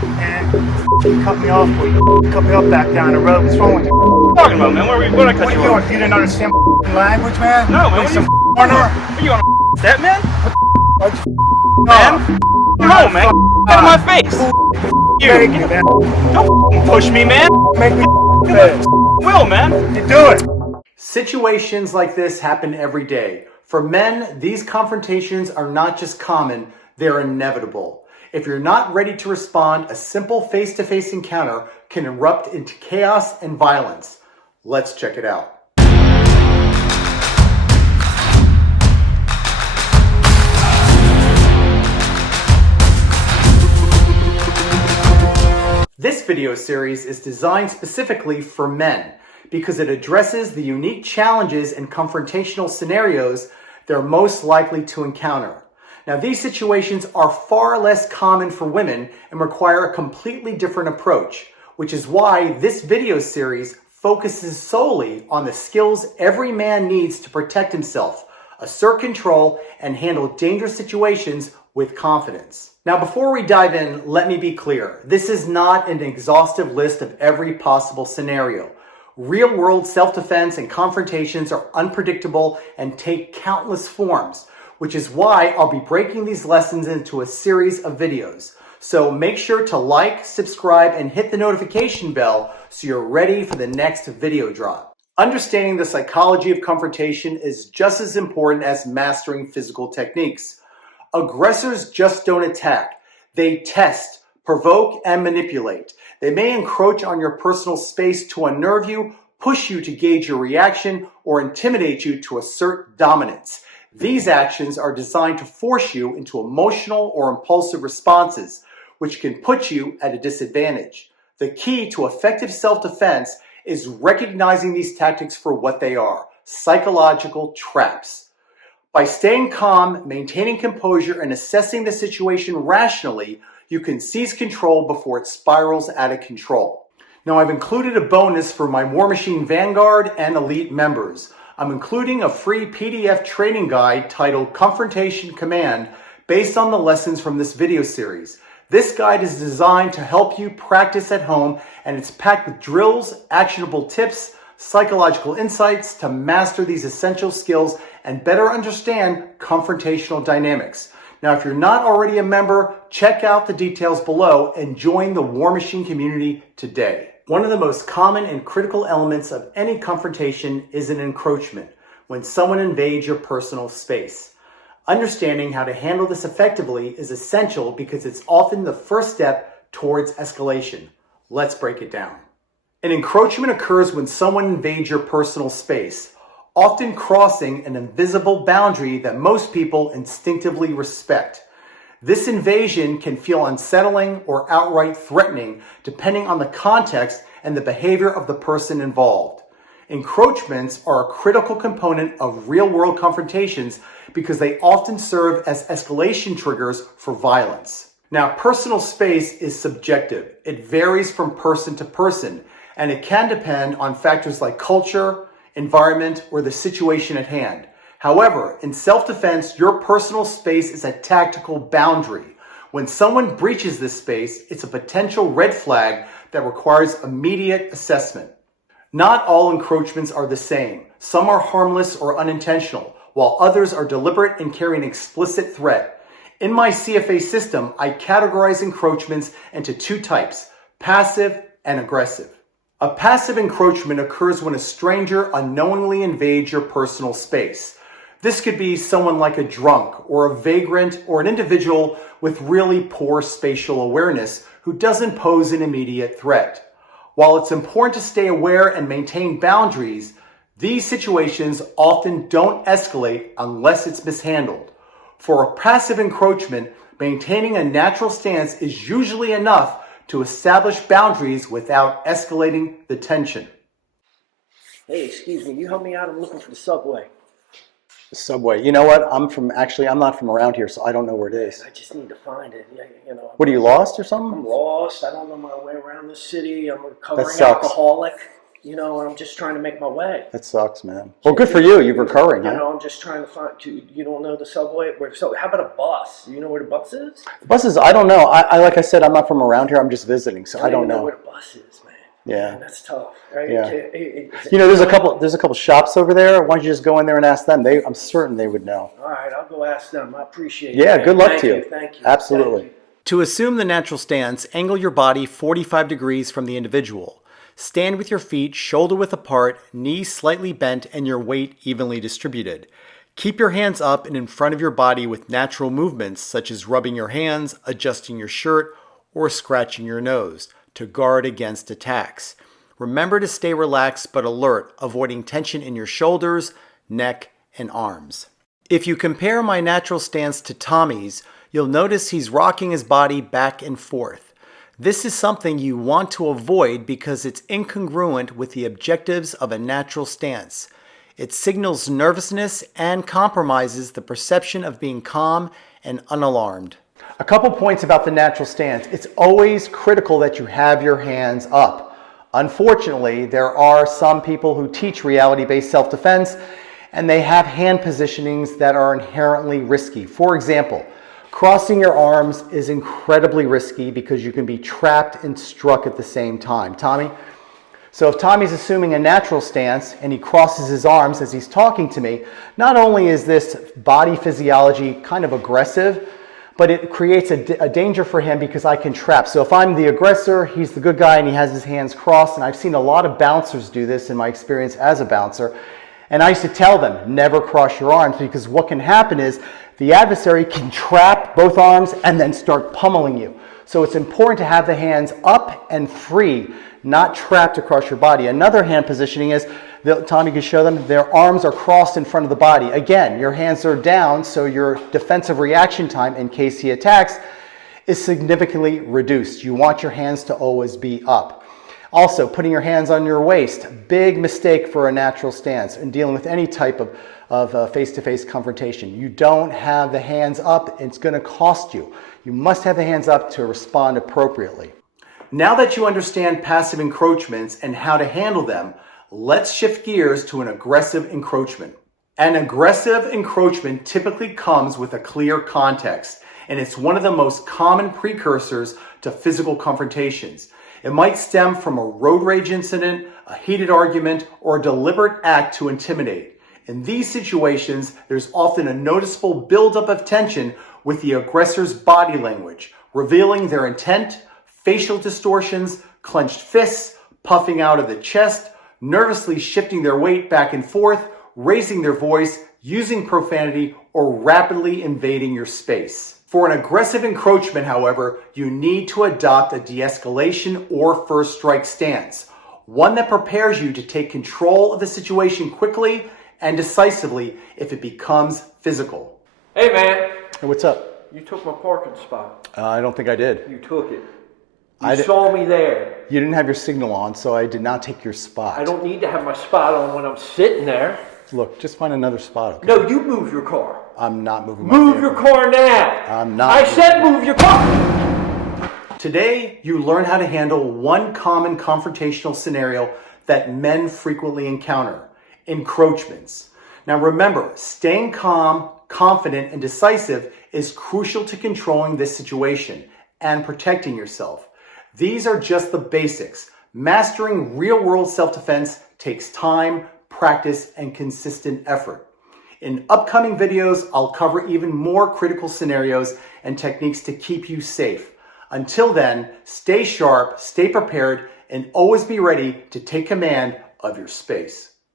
And you cut me off, or you cut me off back down the road. What's wrong with you? What are you talking about, man? What did I cut What are you you doing? off? You didn't understand language, man? No, man. Like some What corner? are you on a step, man? Why'd you Man? Come on, man. Get out of my face. Make me, man. Don't push me, man. Make me Get Will, man. You do it. Situations like this happen every day. For men, these confrontations are not just common, they're inevitable. If you're not ready to respond, a simple face-to-face encounter can erupt into chaos and violence. Let's check it out. This video series is designed specifically for men because it addresses the unique challenges and confrontational scenarios they're most likely to encounter. Now, these situations are far less common for women and require a completely different approach, which is why this video series focuses solely on the skills every man needs to protect himself, assert control, and handle dangerous situations with confidence. Now, before we dive in, let me be clear. This is not an exhaustive list of every possible scenario. Real-world self-defense and confrontations are unpredictable and take countless forms, which is why I'll be breaking these lessons into a series of videos. So make sure to like, subscribe, and hit the notification bell so you're ready for the next video drop. Understanding the psychology of confrontation is just as important as mastering physical techniques. Aggressors just don't attack. They test, provoke, and manipulate. They may encroach on your personal space to unnerve you, push you to gauge your reaction, or intimidate you to assert dominance. These actions are designed to force you into emotional or impulsive responses, which can put you at a disadvantage. The key to effective self-defense is recognizing these tactics for what they are: psychological traps. By staying calm, maintaining composure, and assessing the situation rationally, you can seize control before it spirals out of control. Now, I've included a bonus for my War Machine Vanguard and Elite members. I'm including a free PDF training guide titled Confrontation Command based on the lessons from this video series. This guide is designed to help you practice at home, and it's packed with drills, actionable tips, psychological insights to master these essential skills and better understand confrontational dynamics. Now, if you're not already a member, check out the details below and join the War Machine community today. One of the most common and critical elements of any confrontation is an encroachment, when someone invades your personal space. Understanding how to handle this effectively is essential because it's often the first step towards escalation. Let's break it down. An encroachment occurs when someone invades your personal space, often crossing an invisible boundary that most people instinctively respect. This invasion can feel unsettling or outright threatening, depending on the context and the behavior of the person involved. Encroachments are a critical component of real-world confrontations because they often serve as escalation triggers for violence. Now, personal space is subjective. It varies from person to person, and it can depend on factors like culture, environment, or the situation at hand. However, in self-defense, your personal space is a tactical boundary. When someone breaches this space, it's a potential red flag that requires immediate assessment. Not all encroachments are the same. Some are harmless or unintentional, while others are deliberate and carry an explicit threat. In my CFA system, I categorize encroachments into two types: passive and aggressive. A passive encroachment occurs when a stranger unknowingly invades your personal space. This could be someone like a drunk or a vagrant or an individual with really poor spatial awareness who doesn't pose an immediate threat. While it's important to stay aware and maintain boundaries, these situations often don't escalate unless it's mishandled. For a passive encroachment, maintaining a natural stance is usually enough to establish boundaries without escalating the tension. Hey, excuse me, you help me out? I'm looking for the subway. The subway. You know what? I'm not from around here, so I don't know where it is. I just need to find it. What, are you lost or something? I'm lost. I don't know my way around the city. I'm a recovering That sucks. alcoholic. You know, and I'm just trying to make my way. That sucks, man. Well, good for you. You're recovering, You huh? know, I'm just trying to find. You don't know the subway? How about a bus? You know where the bus is? The buses, I don't know. I like I said, I'm not from around here. I'm just visiting, so I don't even know. where the bus is, man. Yeah. Man, that's tough. Right? Yeah. You know, there's a couple shops over there. Why don't you just go in there and ask them? I'm certain they would know. All right, I'll go ask them. I appreciate it. Yeah, Man. good luck Thank to you. Thank you. Absolutely. Thank you. To assume the natural stance, angle your body 45 degrees from the individual. Stand with your feet shoulder width apart, knees slightly bent, and your weight evenly distributed. Keep your hands up and in front of your body with natural movements such as rubbing your hands, adjusting your shirt, or scratching your nose to guard against attacks. Remember to stay relaxed but alert, avoiding tension in your shoulders, neck, and arms. If you compare my natural stance to Tommy's, you'll notice he's rocking his body back and forth. This is something you want to avoid because it's incongruent with the objectives of a natural stance. It signals nervousness and compromises the perception of being calm and unalarmed. A couple points about the natural stance. It's always critical that you have your hands up. Unfortunately, there are some people who teach reality-based self-defense and they have hand positionings that are inherently risky. For example, crossing your arms is incredibly risky because you can be trapped and struck at the same time. Tommy? So if Tommy's assuming a natural stance and he crosses his arms as he's talking to me, not only is this body physiology kind of aggressive, but it creates a danger for him because I can trap. So if I'm the aggressor, he's the good guy and he has his hands crossed, and I've seen a lot of bouncers do this in my experience as a bouncer. And I used to tell them, never cross your arms, because what can happen is the adversary can trap both arms and then start pummeling you. So it's important to have the hands up and free, not trapped across your body. Another hand positioning is, Tommy can show them, their arms are crossed in front of the body. Again, your hands are down, so your defensive reaction time in case he attacks is significantly reduced. You want your hands to always be up. Also, putting your hands on your waist, big mistake for a natural stance in dealing with any type of face-to-face confrontation. You don't have the hands up, it's going to cost you. You must have the hands up to respond appropriately. Now that you understand passive encroachments and how to handle them, let's shift gears to an aggressive encroachment. An aggressive encroachment typically comes with a clear context, and it's one of the most common precursors to physical confrontations. It might stem from a road rage incident, a heated argument, or a deliberate act to intimidate. In these situations, there's often a noticeable buildup of tension with the aggressor's body language, revealing their intent, facial distortions, clenched fists, puffing out of the chest, nervously shifting their weight back and forth, raising their voice, using profanity, or rapidly invading your space. For an aggressive encroachment, however, you need to adopt a de-escalation or first strike stance, one that prepares you to take control of the situation quickly and decisively if it becomes physical. Hey, man. Hey, what's up? You took my parking spot. I don't think I did. You took it. You saw me there. You didn't have your signal on, so I did not take your spot. I don't need to have my spot on when I'm sitting there. Look, just find another spot, okay? No, you move your car. I'm not moving my Move vehicle. your car now. I'm not. I said move your car. Today, you learn how to handle one common confrontational scenario that men frequently encounter: encroachments. Now remember, staying calm, confident, and decisive is crucial to controlling this situation and protecting yourself. These are just the basics. Mastering real-world self-defense takes time, practice, and consistent effort. In upcoming videos, I'll cover even more critical scenarios and techniques to keep you safe. Until then, stay sharp, stay prepared, and always be ready to take command of your space.